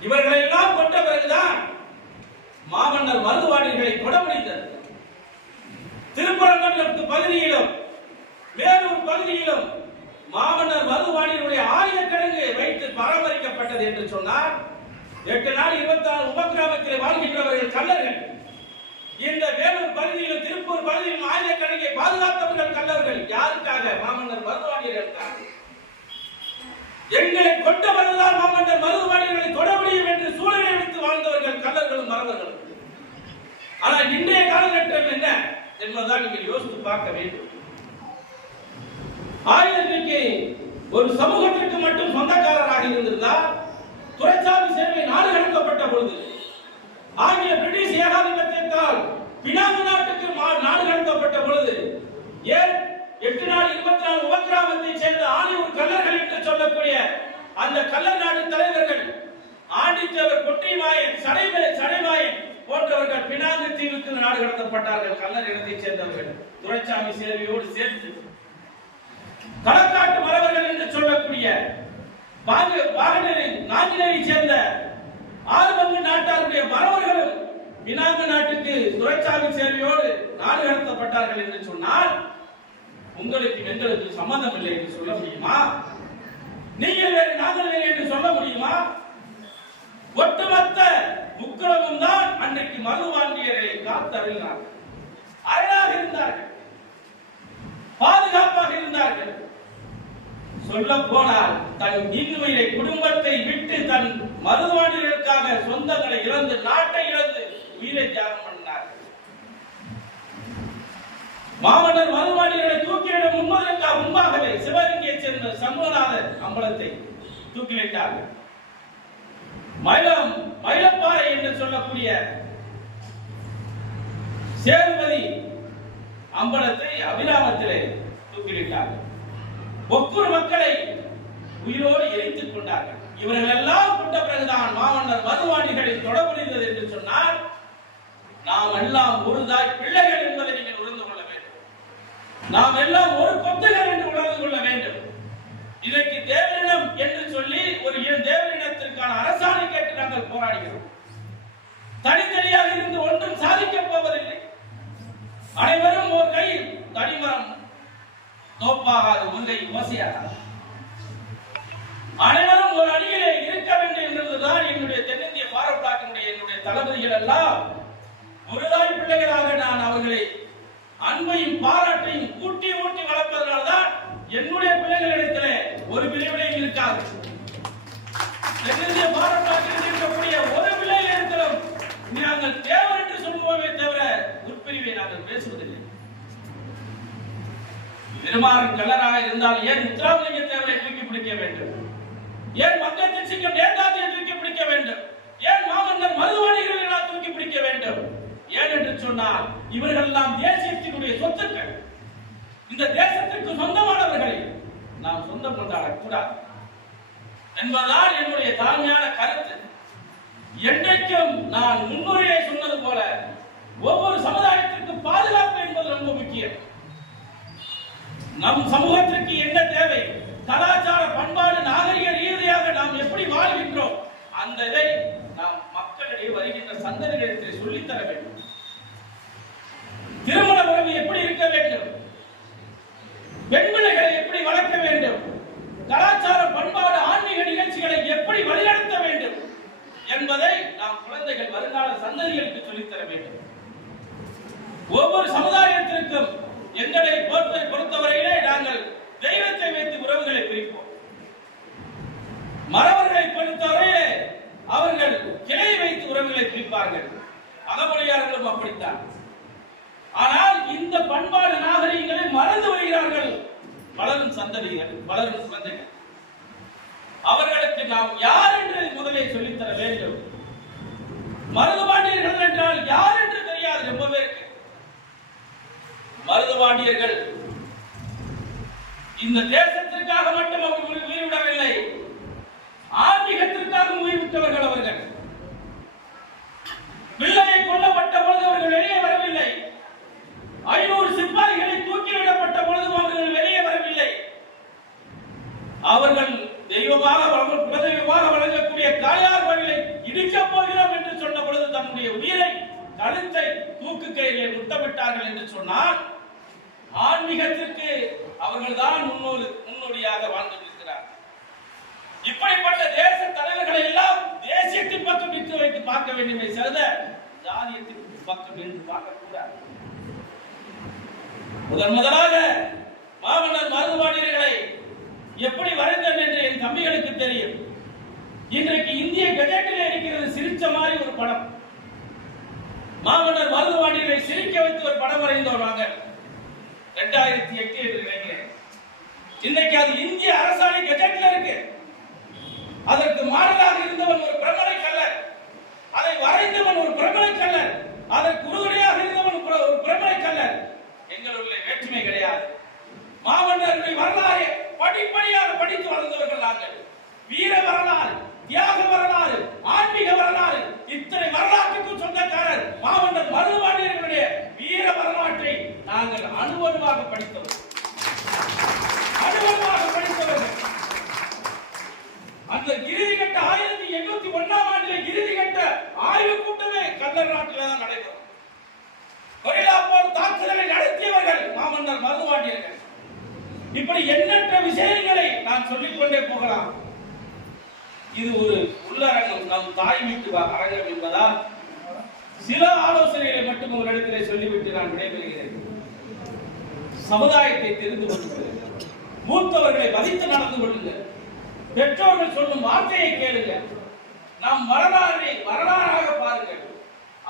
இவர்களை எல்லாம் கொண்ட பிறகுதான் மாமன்னர் மருதுவாடிகளை தொட முடிந்தது பகுதியிலும் வேலூர் பகுதியிலும் மாமன்னர் மருதுவாடியினுடைய ஆயுதக்கிழங்கு வைத்து பராமரிக்கப்பட்டது என்று சொன்னார் எட்டு நாள் இருபத்தி ஆறு உபகிராமத்தில் வாழ்கின்றவர்கள் கல்லர்கள் இந்த வேலூர் பகுதியிலும் திருப்பூர் பகுதியிலும் ஆயுதக்கிழங்கை பாதுகாத்தவர்கள் கல்லவர்கள் யாருக்காக மாமன்னர் மருதுவாடியர்களுக்காக எங்களை கொண்ட மருதால் மாமன்னர் மருதுவாடிகளை தொட முடியும் என்று சூழலை எடுத்து வாழ்ந்தவர்கள் கல்லர்களும் மறவர்களும் ஆனால் இன்றைய காலகட்டம் என்ன என்பதுதான் நீங்கள் யோசித்து பார்க்க வேண்டும். ஆயுதத்திற்கு ஒரு சமூகத்திற்கு மட்டும் சொந்தக்காரராக இருந்திருந்தால் துறைசாமி சேவை நாடு கடத்தப்பட்ட பொழுது ஆகிய பிரிட்டிஷ் ஏகாதிபத்தியத்தால் பினாங்கு நாட்டுக்கு நாடு கடத்தப்பட்ட பொழுது ஏன் எட்டு நாள் இருபத்தி நாலு உபகிராமத்தை சேர்ந்த ஆணியூர் கல்லர்கள் என்று சொல்லக்கூடிய அந்த கல்லர் நாடு தலைவர்கள் ஆண்டித்தவர் கொட்டிமாயன் சடைமே சடைமாயன் போன்றவர்கள் பினாங்கு தீவுக்கு நாடு கடத்தப்பட்டார்கள் கல்லர் இனத்தைச் சேர்ந்தவர்கள் துரைசாமி சேவையோடு சேர்த்து களக்காட்டு மறவர்கள் என்று சொல்லக்கூடிய பாகு நாங்கினரை சேர்ந்த ஆறுபங்கு நாட்டாருடைய மறவர்களும் வினாங்கு நாட்டுக்கு துரைசாமி சேவையோடு நாடு கடத்தப்பட்டார்கள் என்று சொன்னால் உங்களுக்கு எங்களுக்கு சம்பந்தம் இல்லை என்று சொல்ல முடியுமா? நீங்கள் வேறு நாங்கள் வேறு என்று சொல்ல முடியுமா? ஒட்டுமொத்த உக்கிரமும் தான் அன்னைக்கு மருதுவாண்டியரை காத்தருளினார்கள் இருந்தார்கள். பாதுகாப்பாக இருந்தார்கள். சொல்ல போனால் தன் இன்னுயிரை குடும்பத்தை விட்டு தன் மருதுவாண்டிகளுக்காக சொந்தங்களை இழந்து நாட்டை இழந்து உயிரை தியாகம் பண்ணார்கள். மாமன்னர் மருதுவாண்டிகளை தூக்கிலிட முன்பதற்காக முன்பாகவே சிவகங்கையை சேர்ந்த சண்முகநாதர் அம்பலத்தை தூக்கி வைத்தார்கள். மயிலம் மயிலப்பாறை என்று சொல்லக்கூடிய சேதுபதி அம்பலத்தை அபிராமத்திலே தூக்கிலிட்டார்கள். ஒவ்வொரு மக்களை உயிரோடு எரித்துக் கொண்டார்கள். இவர்கள் எல்லாம் கொண்ட பிறகுதான் மாமன்னர் மதுவாணிகளை தொட என்று சொன்னால் நாம் எல்லாம் ஒரு தாய் பிள்ளைகள் என்பதை நீங்கள் உணர்ந்து கொள்ள வேண்டும். நாம் எல்லாம் ஒரு கொத்துகள் என்று உணர்ந்து கொள்ள வேண்டும். இதற்கு தேவரிடம் என்று சொல்லி ஒரு தேவரிடத்திற்கான அரசாணை கேட்டு நாங்கள் போராடுகிறோம். தனித்தனியாக இருந்து ஒன்றும் சாதிக்கப் போவதில்லை. அனைவரும் ஒரு கை தனிமரம் தோப்பாகாது ஒன்றை ஓசையாகாது. அனைவரும் ஒரு அணியிலே இருக்க வேண்டும் என்பதுதான் என்னுடைய தென்னிந்திய பாரப்பாக்கினுடைய என்னுடைய தளபதிகள் எல்லாம். ஒருதாய் பிள்ளைகளாக நான் அவர்களை அன்பையும் பாராட்டையும் கூட்டி ஊட்டி வளர்ப்பதனால்தான் என்னுடைய பிள்ளைகளிடத்திலே ஒரு பிரிவினையும் இருக்காது. தென்னிந்திய பாரத் இருக்கக்கூடிய ஒரு பிள்ளைகளிடத்திலும் நாங்கள் தேவை உட்பிரிவை நாங்கள் பேசுவதில்லை. திருமாறன் கல்லராக இருந்தால் ஏன் முத்துராமலிங்க தேவரை தூக்கி பிடிக்க வேண்டும்? ஏன் மங்கத்தின் சிங்கம் நேதாஜியை தூக்கி பிடிக்க வேண்டும்? ஏன் மாமன்னர் மருதுவாணிகளை நான் தூக்கி பிடிக்க வேண்டும்? ஏன் என்று சொன்னால் இவர்கள் எல்லாம் தேசியத்தினுடைய சொத்துக்கள். இந்த தேசத்திற்கு சொந்தமானவர்களை நாம் சொந்தம் கொண்டாடக்கூடாது. என்பதால் என்னுடைய தாழ்மையான கருத்து. என்றைக்கும் நான் முன்னுரையை சொன்னது போல ஒவ்வொரு சமுதாயத்திற்கு நம் சமூகத்திற்கு என்ன தேவை? கலாச்சார பண்பாடு நாகரிக ரீதியாக நாம் எப்படி வாழ்கின்றோம்? அந்த இதை நாம் மக்களிடையே வருகின்ற சந்ததிகளிடத்தில் சொல்லித் தர வேண்டும். திருமண உறவு எப்படி இருக்க வேண்டும்? பெண் எப்படி வளர்க்க வேண்டும்? கலாச்சார பண்பாடு ஆன்மீக நிகழ்ச்சிகளை எப்படி வழிநடத்த வேண்டும்? என்பதை நாம் குழந்தைகள் வருங்கால சந்ததிகளுக்கு சொல்லித்தர வேண்டும். ஒவ்வொரு சமுதாயத்திற்கும் எங்களை பொறுத்தை பொறுத்தவரையிலே நாங்கள் தெய்வத்தை வைத்து உறவுகளை பிரிப்போம். மறவர்களை பொறுத்தவரையிலே அவர்கள் கிளை வைத்து உறவுகளை பிரிப்பார்கள். அகமொழியாளர்களும் அப்படித்தான். ஆனால் இந்த பண்பாடு நாகரிகங்களை மறந்து வருகிறார்கள். வளரும் சந்ததிகள் வளரும் சந்ததிகள். அவர்களுக்கு நாம் யார் இந்த தேசத்திற்காக மட்டும் அவர்கள் உயிரிடவில்லை ஆன்மீகத்திற்காக உயிர்விட்டவர்கள் அவர்கள். பிள்ளையை கொல்லப்பட்ட பொழுது அவர்கள் வெளியே வரவில்லை. ஐநூறு சிப்பாய்களை தூக்கிலிடப்பட்ட பொழுதும் அவர்கள் வெளியே வரவில்லை. அவர்கள் தெய்வமாக குலதெய்வமாக வழங்கக்கூடிய தாயார் கோவிலை இடிக்கப் போகிறோம் என்று சொன்ன பொழுது தன்னுடைய உயிரை கழுத்தை தூக்கு கையிலே முத்தமிட்டார்கள் என்று சொன்னால் ஆன்மீகத்திற்கு அவர்கள்தான் முன்னோடு முன்னோடியாக வாழ்ந்து இருக்கிறார் இப்படிப்பட்ட தேச தலைவர்களை எல்லாம் தேசியத்தின் பக்கம் நிற்க வைத்து பார்க்க வேண்டுமே செல்ல ஜாதியத்தின் பக்கம் என்று பார்க்கக்கூடாது முதன் முதலாக மாமன்னர் மருதுபாண்டியர்களை எப்படி வரைந்தன் என்று என் தம்பிகளுக்கு தெரியும். இன்றைக்கு இந்திய கஜெட்டில் இருக்கிறது சிரிச்ச மாதிரி ஒரு படம். மாமன்னர் மருதுபாண்டியரை சிரிக்க வைத்து ஒரு படம் வரைந்தோம் நாங்கள். ரெண்டாயிரத்தி எட்டு என்று நினைக்கிறேன் இன்னைக்கு அது இந்திய அரசாணை கெஜெட்ல இருக்கு. அதற்கு மாற இப்படி எண்ணற்ற விஷயங்களை நான் சொல்லிக் கொண்டே போகலாம். இது ஒரு உள்ளரங்கம். நம் தாய் வீட்டு அரங்கம் என்பதால் சில ஆலோசனைகளை மட்டும் உங்களிடத்திலே சொல்லிவிட்டு நான் விடைபெறுகிறேன். சமுதாயத்தை தெரிந்து கொள்ளுங்கள். மூத்தவர்களை மதித்து நடந்து கொள்ளுங்கள். பெற்றோர்கள் சொல்லும் வார்த்தையை கேளுங்கள். நாம் வரலாறை வரலாறாக பாருங்கள்.